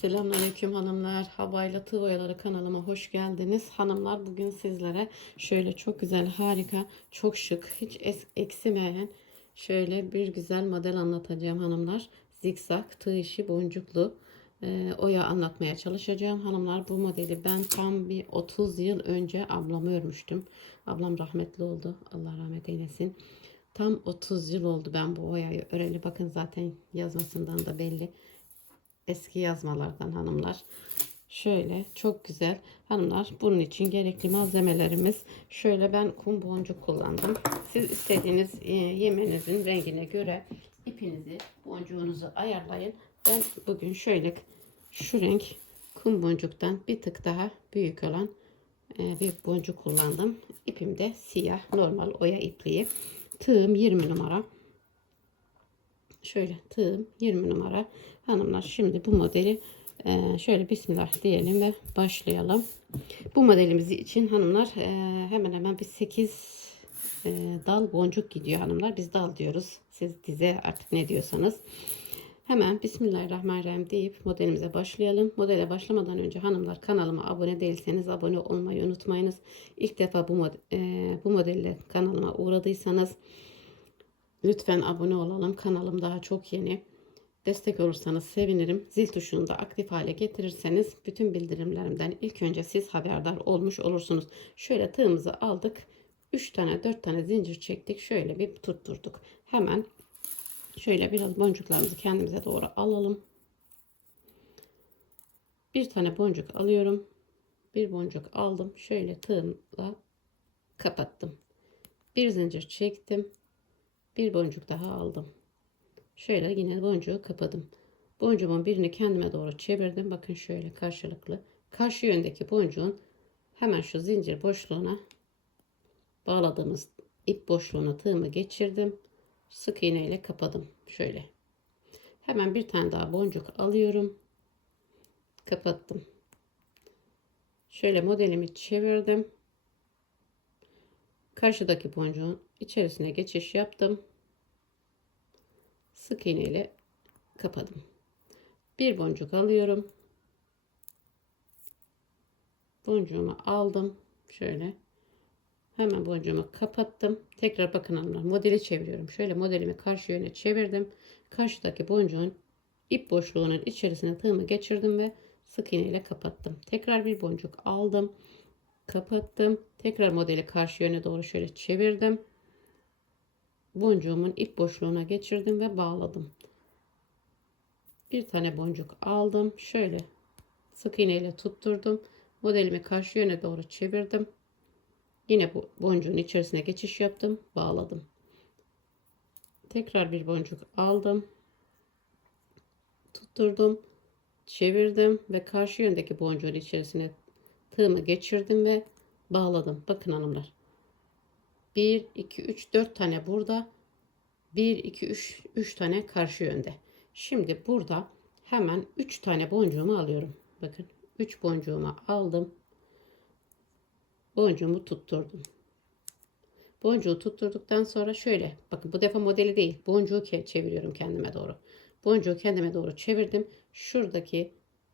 Selamünaleyküm hanımlar. Habayla Tığ Oyaları kanalıma hoş geldiniz. Hanımlar bugün sizlere şöyle çok güzel, harika, çok şık, hiç es- eksimeyen şöyle bir güzel model anlatacağım hanımlar. Zikzak, tığ işi, boncuklu e, oya anlatmaya çalışacağım. Hanımlar bu modeli ben tam bir 30 yıl önce ablamı örmüştüm. Ablam rahmetli oldu. Allah rahmet eylesin. Tam 30 yıl oldu ben bu oyayı öreli. Bakın zaten yazmasından da belli eski yazmalardan hanımlar. Şöyle çok güzel hanımlar. Bunun için gerekli malzemelerimiz şöyle ben kum boncuk kullandım. Siz istediğiniz e, yemenizin rengine göre ipinizi boncuğunuzu ayarlayın. Ben bugün şöyle şu renk kum boncuktan bir tık daha büyük olan e, büyük boncuk kullandım. İpim de siyah normal oya ipliği. Tığım 20 numara. Şöyle tığım 20 numara. Hanımlar şimdi bu modeli e, şöyle bismillah diyelim ve başlayalım. Bu modelimizi için hanımlar e, hemen hemen bir 8 e, dal boncuk gidiyor hanımlar. Biz dal diyoruz. Siz dize artık ne diyorsanız. Hemen Bismillahirrahmanirrahim deyip modelimize başlayalım. Modele başlamadan önce hanımlar kanalıma abone değilseniz abone olmayı unutmayınız. İlk defa bu, mod bu modelle kanalıma uğradıysanız lütfen abone olalım. Kanalım daha çok yeni. Destek olursanız sevinirim. Zil tuşunu da aktif hale getirirseniz bütün bildirimlerimden ilk önce siz haberdar olmuş olursunuz. Şöyle tığımızı aldık. 3 tane 4 tane zincir çektik. Şöyle bir tutturduk. Hemen şöyle biraz boncuklarımızı kendimize doğru alalım. Bir tane boncuk alıyorum. Bir boncuk aldım. Şöyle tığımla kapattım. Bir zincir çektim. Bir boncuk daha aldım. Şöyle yine boncuğu kapadım. Boncuğumun birini kendime doğru çevirdim. Bakın şöyle karşılıklı. Karşı yöndeki boncuğun hemen şu zincir boşluğuna bağladığımız ip boşluğuna tığımı geçirdim. Sık iğne ile kapadım. Şöyle. Hemen bir tane daha boncuk alıyorum. Kapattım. Şöyle modelimi çevirdim. Karşıdaki boncuğun içerisine geçiş yaptım sık iğne ile kapadım. Bir boncuk alıyorum. Boncuğumu aldım. Şöyle. Hemen boncuğumu kapattım. Tekrar bakın hanımlar modeli çeviriyorum. Şöyle modelimi karşı yöne çevirdim. Karşıdaki boncuğun ip boşluğunun içerisine tığımı geçirdim ve sık iğne ile kapattım. Tekrar bir boncuk aldım. Kapattım. Tekrar modeli karşı yöne doğru şöyle çevirdim boncuğumun ip boşluğuna geçirdim ve bağladım. Bir tane boncuk aldım. Şöyle sık iğne ile tutturdum. Modelimi karşı yöne doğru çevirdim. Yine bu boncuğun içerisine geçiş yaptım. Bağladım. Tekrar bir boncuk aldım. Tutturdum. Çevirdim ve karşı yöndeki boncuğun içerisine tığımı geçirdim ve bağladım. Bakın hanımlar. 1, 2, 3, 4 tane burada. 1, 2, 3, 3 tane karşı yönde. Şimdi burada hemen 3 tane boncuğumu alıyorum. Bakın 3 boncuğumu aldım. Boncuğumu tutturdum. Boncuğu tutturduktan sonra şöyle. Bakın bu defa modeli değil. Boncuğu çeviriyorum kendime doğru. Boncuğu kendime doğru çevirdim. Şuradaki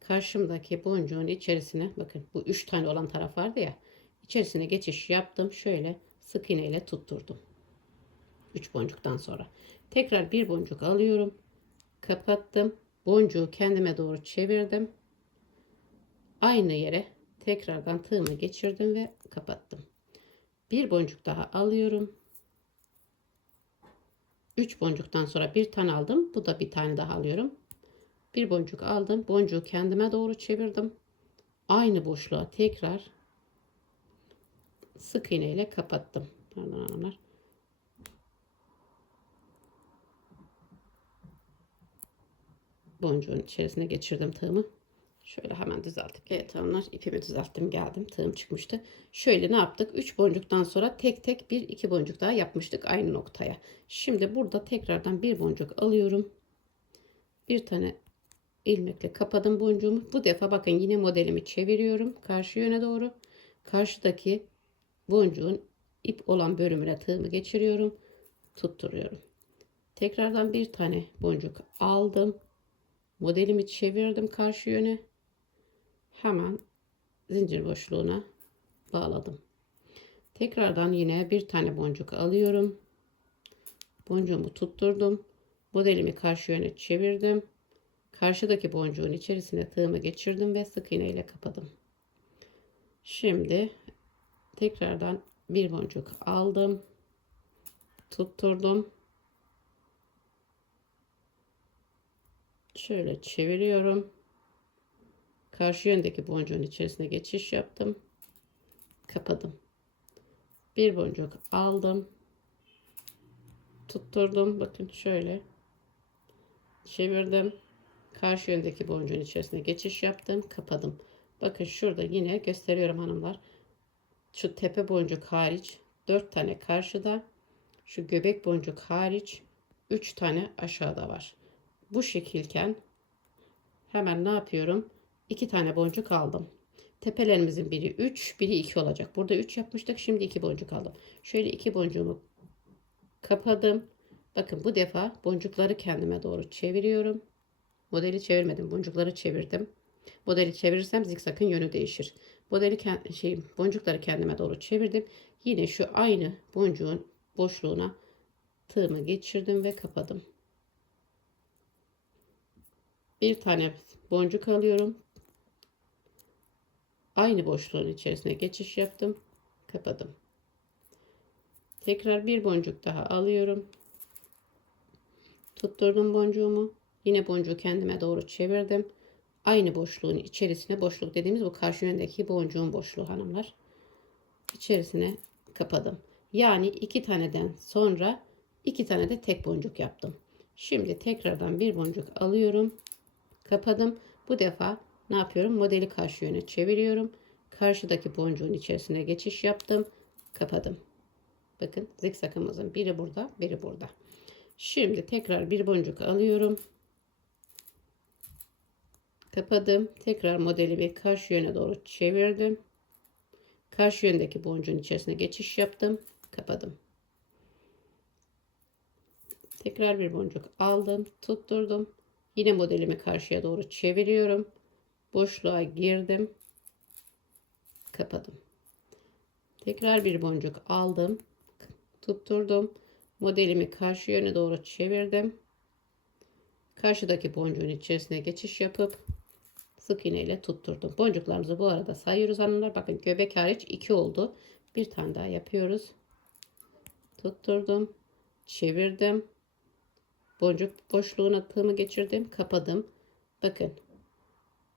karşımdaki boncuğun içerisine bakın bu 3 tane olan taraf vardı ya. İçerisine geçiş yaptım. Şöyle sık iğne ile tutturdum. 3 boncuktan sonra. Tekrar bir boncuk alıyorum. Kapattım. Boncuğu kendime doğru çevirdim. Aynı yere tekrardan tığımı geçirdim ve kapattım. Bir boncuk daha alıyorum. 3 boncuktan sonra bir tane aldım. Bu da bir tane daha alıyorum. Bir boncuk aldım. Boncuğu kendime doğru çevirdim. Aynı boşluğa tekrar sık iğne ile kapattım. Pardon hanımlar. Boncuğun içerisine geçirdim tığımı. Şöyle hemen düzeltip. Evet hanımlar ipimi düzelttim geldim. Tığım çıkmıştı. Şöyle ne yaptık? 3 boncuktan sonra tek tek bir iki boncuk daha yapmıştık aynı noktaya. Şimdi burada tekrardan bir boncuk alıyorum. Bir tane ilmekle kapadım boncuğumu. Bu defa bakın yine modelimi çeviriyorum. Karşı yöne doğru. Karşıdaki boncuğun ip olan bölümüne tığımı geçiriyorum. Tutturuyorum. Tekrardan bir tane boncuk aldım. Modelimi çevirdim karşı yöne. Hemen zincir boşluğuna bağladım. Tekrardan yine bir tane boncuk alıyorum. Boncuğumu tutturdum. Modelimi karşı yöne çevirdim. Karşıdaki boncuğun içerisine tığımı geçirdim ve sık iğne ile kapadım. Şimdi tekrardan bir boncuk aldım. Tutturdum. Şöyle çeviriyorum. Karşı yöndeki boncuğun içerisine geçiş yaptım. Kapadım. Bir boncuk aldım. Tutturdum. Bakın şöyle. Çevirdim. Karşı yöndeki boncuğun içerisine geçiş yaptım. Kapadım. Bakın şurada yine gösteriyorum hanımlar. Şu tepe boncuk hariç 4 tane karşıda. Şu göbek boncuk hariç 3 tane aşağıda var. Bu şekilken hemen ne yapıyorum? 2 tane boncuk aldım. Tepelerimizin biri 3, biri 2 olacak. Burada 3 yapmıştık. Şimdi 2 boncuk aldım. Şöyle 2 boncuğumu kapadım. Bakın bu defa boncukları kendime doğru çeviriyorum. Modeli çevirmedim. Boncukları çevirdim. Modeli çevirirsem zikzakın yönü değişir. Modeli şey, boncukları kendime doğru çevirdim. Yine şu aynı boncuğun boşluğuna tığımı geçirdim ve kapadım. Bir tane boncuk alıyorum. Aynı boşluğun içerisine geçiş yaptım. Kapadım. Tekrar bir boncuk daha alıyorum. Tutturdum boncuğumu. Yine boncuğu kendime doğru çevirdim. Aynı boşluğun içerisine boşluk dediğimiz bu karşı yöndeki boncuğun boşluğu hanımlar. İçerisine kapadım. Yani iki taneden sonra iki tane de tek boncuk yaptım. Şimdi tekrardan bir boncuk alıyorum. Kapadım. Bu defa ne yapıyorum? Modeli karşı yöne çeviriyorum. Karşıdaki boncuğun içerisine geçiş yaptım. Kapadım. Bakın zikzakımızın biri burada, biri burada. Şimdi tekrar bir boncuk alıyorum. Kapadım. Tekrar modelimi karşı yöne doğru çevirdim. Karşı yöndeki boncuğun içerisine geçiş yaptım. Kapadım. Tekrar bir boncuk aldım. Tutturdum. Yine modelimi karşıya doğru çeviriyorum. Boşluğa girdim. Kapadım. Tekrar bir boncuk aldım. Tutturdum. Modelimi karşı yöne doğru çevirdim. Karşıdaki boncuğun içerisine geçiş yapıp sık iğne ile tutturdum. Boncuklarımızı bu arada sayıyoruz hanımlar. Bakın göbek hariç 2 oldu. Bir tane daha yapıyoruz. Tutturdum. Çevirdim. Boncuk boşluğuna tığımı geçirdim. Kapadım. Bakın.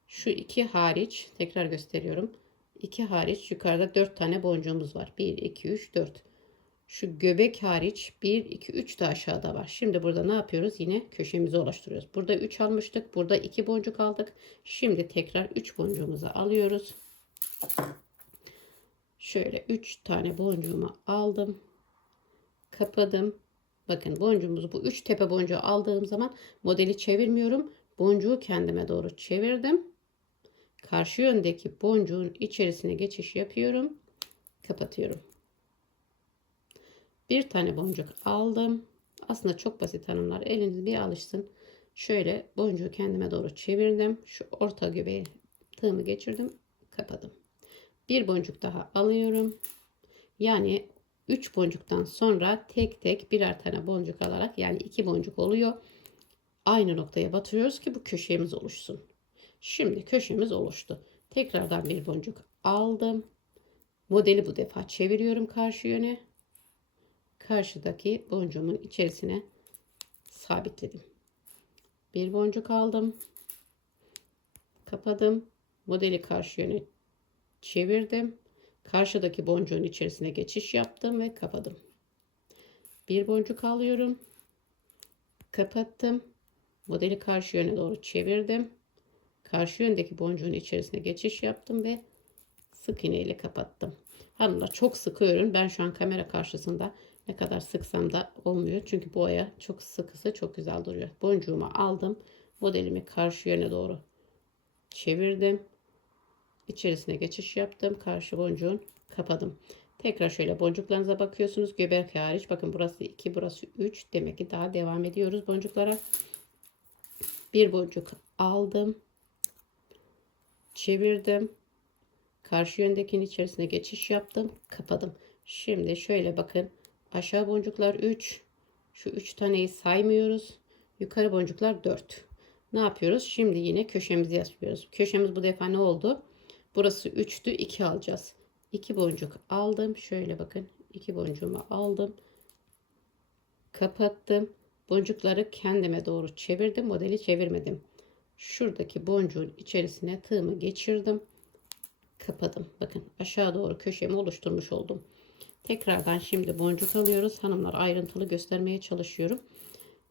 Şu iki hariç tekrar gösteriyorum. 2 hariç yukarıda 4 tane boncuğumuz var. 1, 2, 3, 4. Şu göbek hariç 1, 2, 3 de aşağıda var. Şimdi burada ne yapıyoruz? Yine köşemizi oluşturuyoruz. Burada 3 almıştık. Burada 2 boncuk aldık. Şimdi tekrar 3 boncuğumuzu alıyoruz. Şöyle 3 tane boncuğumu aldım. Kapadım. Bakın boncuğumuzu bu 3 tepe boncuğu aldığım zaman modeli çevirmiyorum. Boncuğu kendime doğru çevirdim. Karşı yöndeki boncuğun içerisine geçiş yapıyorum. Kapatıyorum. Bir tane boncuk aldım. Aslında çok basit hanımlar. Eliniz bir alışsın. Şöyle boncuğu kendime doğru çevirdim. Şu orta göbeğe tığımı geçirdim. Kapadım. Bir boncuk daha alıyorum. Yani 3 boncuktan sonra tek tek birer tane boncuk alarak yani 2 boncuk oluyor. Aynı noktaya batırıyoruz ki bu köşemiz oluşsun. Şimdi köşemiz oluştu. Tekrardan bir boncuk aldım. Modeli bu defa çeviriyorum karşı yöne karşıdaki boncuğumun içerisine sabitledim. Bir boncuk aldım. Kapadım. Modeli karşı yöne çevirdim. Karşıdaki boncuğun içerisine geçiş yaptım ve kapadım. Bir boncuk alıyorum. Kapattım. Modeli karşı yöne doğru çevirdim. Karşı yöndeki boncuğun içerisine geçiş yaptım ve sık iğne ile kapattım. Hanımlar çok sıkı örün. Ben şu an kamera karşısında ne kadar sıksam da olmuyor. Çünkü boya çok sıkısı çok güzel duruyor. Boncuğumu aldım. Modelimi karşı yöne doğru çevirdim. İçerisine geçiş yaptım. Karşı boncuğun kapadım. Tekrar şöyle boncuklarınıza bakıyorsunuz. Göbek hariç. Bakın burası 2 burası 3. Demek ki daha devam ediyoruz boncuklara. Bir boncuk aldım. Çevirdim. Karşı yöndekinin içerisine geçiş yaptım. Kapadım. Şimdi şöyle bakın. Aşağı boncuklar 3. Şu 3 taneyi saymıyoruz. Yukarı boncuklar 4. Ne yapıyoruz? Şimdi yine köşemizi yapıyoruz. Köşemiz bu defa ne oldu? Burası 3'tü. 2 alacağız. 2 boncuk aldım. Şöyle bakın. 2 boncuğumu aldım. Kapattım. Boncukları kendime doğru çevirdim. Modeli çevirmedim. Şuradaki boncuğun içerisine tığımı geçirdim. Kapadım. Bakın aşağı doğru köşemi oluşturmuş oldum. Tekrardan şimdi boncuk alıyoruz. Hanımlar ayrıntılı göstermeye çalışıyorum.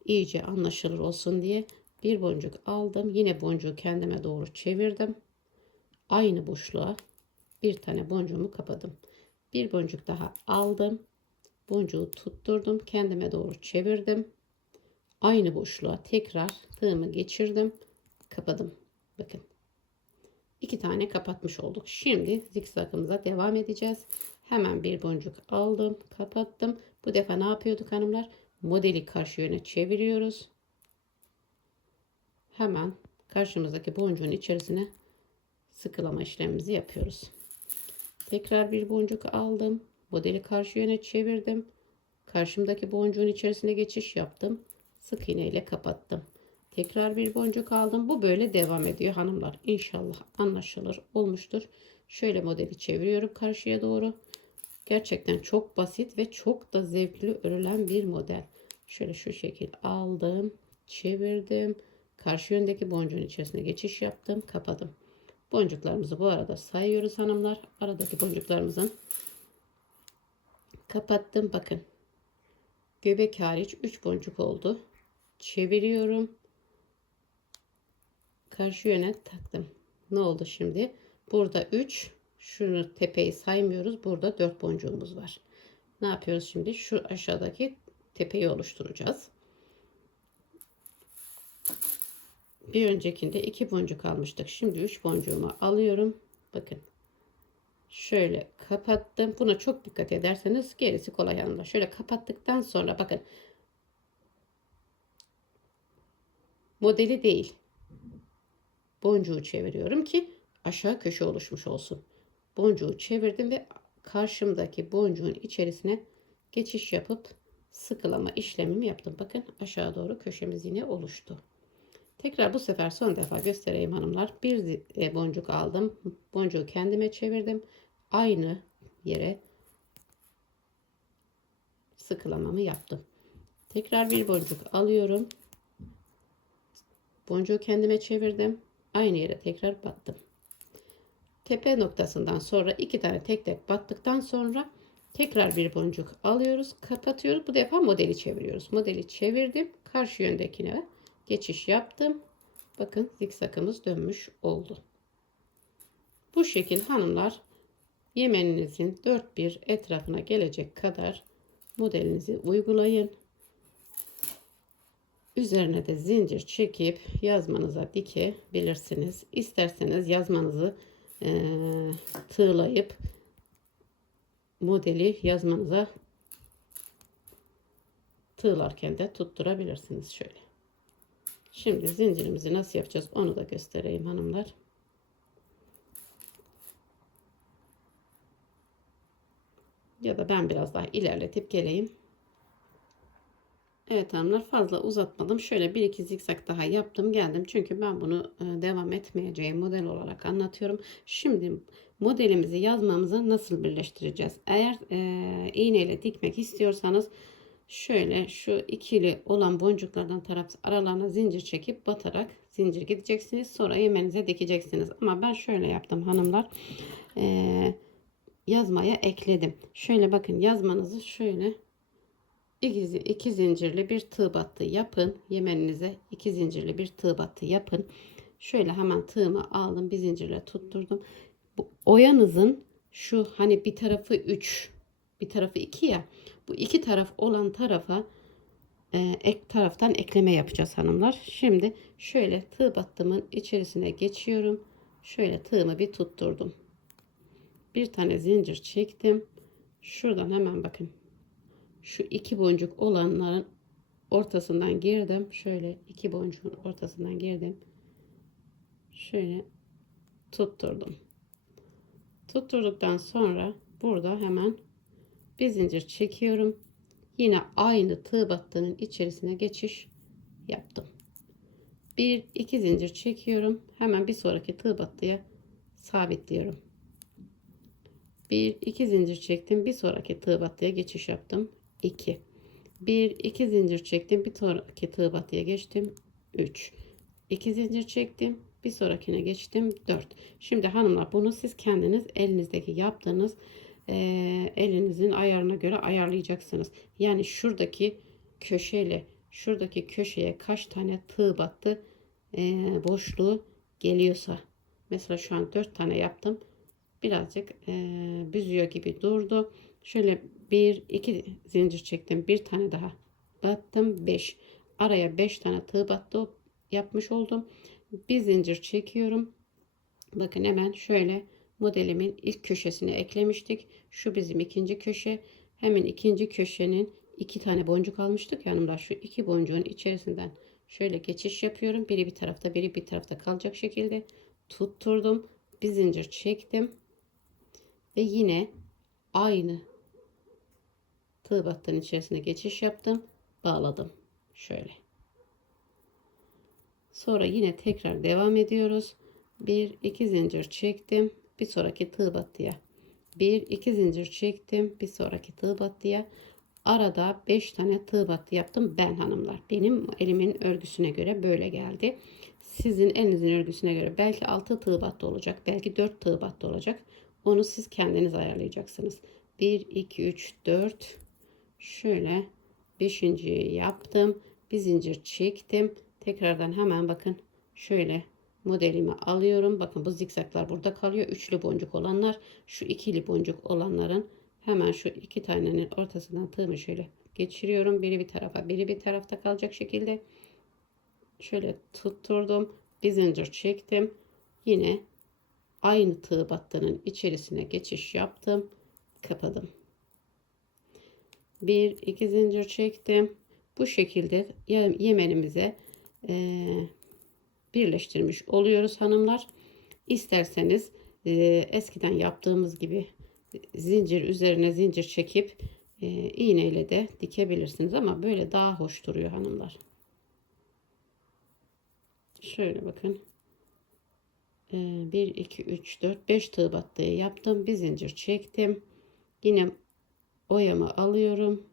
İyice anlaşılır olsun diye bir boncuk aldım. Yine boncuğu kendime doğru çevirdim. Aynı boşluğa bir tane boncuğumu kapadım. Bir boncuk daha aldım. Boncuğu tutturdum. Kendime doğru çevirdim. Aynı boşluğa tekrar tığımı geçirdim. Kapadım. Bakın. iki tane kapatmış olduk. Şimdi zikzakımıza devam edeceğiz. Hemen bir boncuk aldım. Kapattım. Bu defa ne yapıyorduk hanımlar? Modeli karşı yöne çeviriyoruz. Hemen karşımızdaki boncuğun içerisine sıkılama işlemimizi yapıyoruz. Tekrar bir boncuk aldım. Modeli karşı yöne çevirdim. Karşımdaki boncuğun içerisine geçiş yaptım. Sık iğne ile kapattım. Tekrar bir boncuk aldım. Bu böyle devam ediyor hanımlar. İnşallah anlaşılır olmuştur. Şöyle modeli çeviriyorum karşıya doğru. Gerçekten çok basit ve çok da zevkli örülen bir model. Şöyle şu şekil aldım. Çevirdim. Karşı yöndeki boncuğun içerisine geçiş yaptım. Kapadım. Boncuklarımızı bu arada sayıyoruz hanımlar. Aradaki boncuklarımızın kapattım. Bakın. Göbek hariç 3 boncuk oldu. Çeviriyorum. Karşı yöne taktım. Ne oldu şimdi? Burada 3. Şunu tepeyi saymıyoruz. Burada 4 boncuğumuz var. Ne yapıyoruz şimdi? Şu aşağıdaki tepeyi oluşturacağız. Bir öncekinde 2 boncuk almıştık. Şimdi 3 boncuğumu alıyorum. Bakın. Şöyle kapattım. Buna çok dikkat ederseniz gerisi kolay hanımlar. Şöyle kapattıktan sonra bakın. Modeli değil. Boncuğu çeviriyorum ki aşağı köşe oluşmuş olsun. Boncuğu çevirdim ve karşımdaki boncuğun içerisine geçiş yapıp sıkılama işlemimi yaptım. Bakın aşağı doğru köşemiz yine oluştu. Tekrar bu sefer son defa göstereyim hanımlar. Bir e, boncuk aldım. Boncuğu kendime çevirdim. Aynı yere sıkılamamı yaptım. Tekrar bir boncuk alıyorum. Boncuğu kendime çevirdim. Aynı yere tekrar battım. Tepe noktasından sonra iki tane tek tek battıktan sonra tekrar bir boncuk alıyoruz. Kapatıyoruz. Bu defa modeli çeviriyoruz. Modeli çevirdim. Karşı yöndekine geçiş yaptım. Bakın zikzakımız dönmüş oldu. Bu şekil hanımlar yemeninizin dört bir etrafına gelecek kadar modelinizi uygulayın. Üzerine de zincir çekip yazmanıza dikebilirsiniz. İsterseniz yazmanızı e, tığlayıp modeli yazmanıza tığlarken de tutturabilirsiniz şöyle. Şimdi zincirimizi nasıl yapacağız onu da göstereyim hanımlar. Ya da ben biraz daha ilerletip geleyim. Evet hanımlar fazla uzatmadım. Şöyle bir iki zikzak daha yaptım geldim. Çünkü ben bunu e, devam etmeyeceğim model olarak anlatıyorum. Şimdi modelimizi yazmamızı nasıl birleştireceğiz? Eğer e, iğneyle dikmek istiyorsanız şöyle şu ikili olan boncuklardan taraf aralarına zincir çekip batarak zincir gideceksiniz. Sonra yemenize dikeceksiniz. Ama ben şöyle yaptım hanımlar. Ee, yazmaya ekledim. Şöyle bakın yazmanızı şöyle iki, iki zincirli bir tığ battı yapın. Yemeninize iki zincirli bir tığ battı yapın. Şöyle hemen tığımı aldım. Bir zincirle tutturdum. Bu oyanızın şu hani bir tarafı 3 bir tarafı 2 ya. Bu iki taraf olan tarafa e, ek taraftan ekleme yapacağız hanımlar. Şimdi şöyle tığ battımın içerisine geçiyorum. Şöyle tığımı bir tutturdum. Bir tane zincir çektim. Şuradan hemen bakın. Şu iki boncuk olanların ortasından girdim. Şöyle iki boncuğun ortasından girdim. Şöyle tutturdum. Tutturduktan sonra burada hemen bir zincir çekiyorum. Yine aynı tığ battığının içerisine geçiş yaptım. Bir iki zincir çekiyorum. Hemen bir sonraki tığ battıya sabitliyorum. Bir iki zincir çektim. Bir sonraki tığ battıya geçiş yaptım. 2 1 2 zincir çektim. Bir sonraki tığ battıya geçtim. 3 2 zincir çektim. Bir sonrakine geçtim. 4. Şimdi hanımlar bunu siz kendiniz elinizdeki yaptığınız eee, elinizin ayarına göre ayarlayacaksınız. Yani şuradaki köşeyle şuradaki köşeye kaç tane tığ battı eee, boşluğu geliyorsa. Mesela şu an 4 tane yaptım. Birazcık eee büzüyor gibi durdu. Şöyle bir iki zincir çektim. Bir tane daha battım. 5. Araya 5 tane tığ battı yapmış oldum. Bir zincir çekiyorum. Bakın hemen şöyle modelimin ilk köşesine eklemiştik. Şu bizim ikinci köşe. Hemen ikinci köşenin iki tane boncuk almıştık yanımda. Şu iki boncuğun içerisinden şöyle geçiş yapıyorum. Biri bir tarafta biri bir tarafta kalacak şekilde tutturdum. Bir zincir çektim. Ve yine aynı tığ battığın içerisine geçiş yaptım. Bağladım. Şöyle. Sonra yine tekrar devam ediyoruz. Bir iki zincir çektim. Bir sonraki tığ battıya. Bir iki zincir çektim. Bir sonraki tığ battıya. Arada 5 tane tığ battı yaptım ben hanımlar. Benim elimin örgüsüne göre böyle geldi. Sizin elinizin örgüsüne göre belki 6 tığ battı olacak. Belki 4 tığ battı olacak. Onu siz kendiniz ayarlayacaksınız. 1, 2, 3, 4. Şöyle 5. yaptım. Bir zincir çektim. Tekrardan hemen bakın şöyle modelimi alıyorum. Bakın bu zikzaklar burada kalıyor. Üçlü boncuk olanlar şu ikili boncuk olanların hemen şu iki tanenin ortasından tığımı şöyle geçiriyorum. Biri bir tarafa biri bir tarafta kalacak şekilde şöyle tutturdum. Bir zincir çektim. Yine aynı tığ battının içerisine geçiş yaptım. Kapadım. Bir iki zincir çektim. Bu şekilde yemenimize e, birleştirmiş oluyoruz hanımlar. İsterseniz e, eskiden yaptığımız gibi zincir üzerine zincir çekip e, iğneyle de dikebilirsiniz ama böyle daha hoş duruyor hanımlar. Şöyle bakın. 1 2 3 4 5 tığ battığı yaptım. Bir zincir çektim. Yine oyamı alıyorum.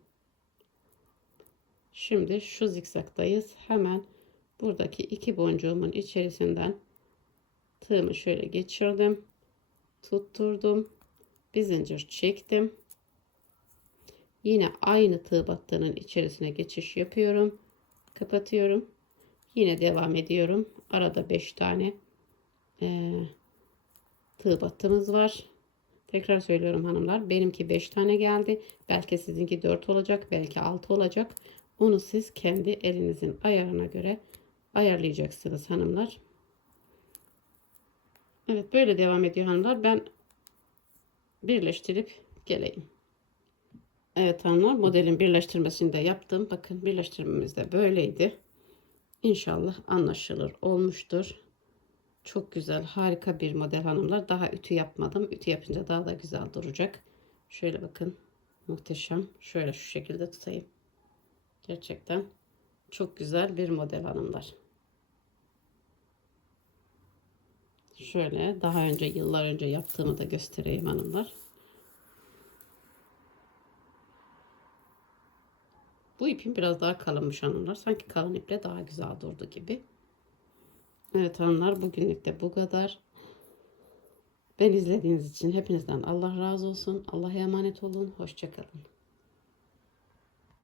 Şimdi şu zikzaktayız. Hemen buradaki iki boncuğumun içerisinden tığımı şöyle geçirdim. Tutturdum. Bir zincir çektim. Yine aynı tığ battığının içerisine geçiş yapıyorum. Kapatıyorum. Yine devam ediyorum. Arada 5 tane e, tığ battığımız var. Tekrar söylüyorum hanımlar. Benimki 5 tane geldi. Belki sizinki 4 olacak. Belki 6 olacak. Onu siz kendi elinizin ayarına göre ayarlayacaksınız hanımlar. Evet böyle devam ediyor hanımlar. Ben birleştirip geleyim. Evet hanımlar modelin birleştirmesini de yaptım. Bakın birleştirmemiz de böyleydi. İnşallah anlaşılır olmuştur. Çok güzel harika bir model hanımlar. Daha ütü yapmadım. Ütü yapınca daha da güzel duracak. Şöyle bakın muhteşem. Şöyle şu şekilde tutayım. Gerçekten çok güzel bir model hanımlar. Şöyle daha önce yıllar önce yaptığımı da göstereyim hanımlar. Bu ipim biraz daha kalınmış hanımlar. Sanki kalın iple daha güzel durdu gibi. Evet hanımlar bugünlük de bu kadar. Ben izlediğiniz için hepinizden Allah razı olsun. Allah'a emanet olun. Hoşçakalın.